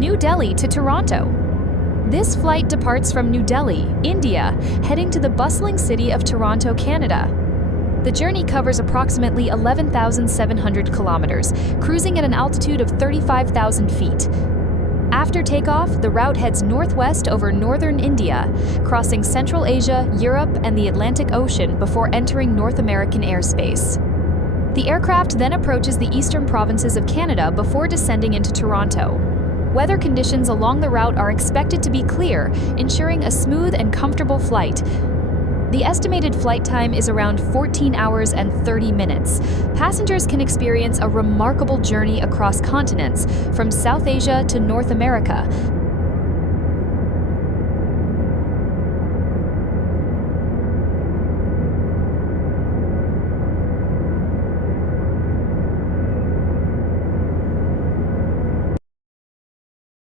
New Delhi to Toronto. This flight departs from New Delhi, India, heading to the bustling city of Toronto, Canada. The journey covers approximately 11,700 kilometers, cruising at an altitude of 35,000 feet. After takeoff, the route heads northwest over northern India, crossing Central Asia, Europe, and the Atlantic Ocean before entering North American airspace. The aircraft then approaches the eastern provinces of Canada before descending into Toronto. Weather conditions along the route are expected to be clear, ensuring a smooth and comfortable flight. The estimated flight time is around 14 hours and 30 minutes. Passengers can experience a remarkable journey across continents, from South Asia to North America,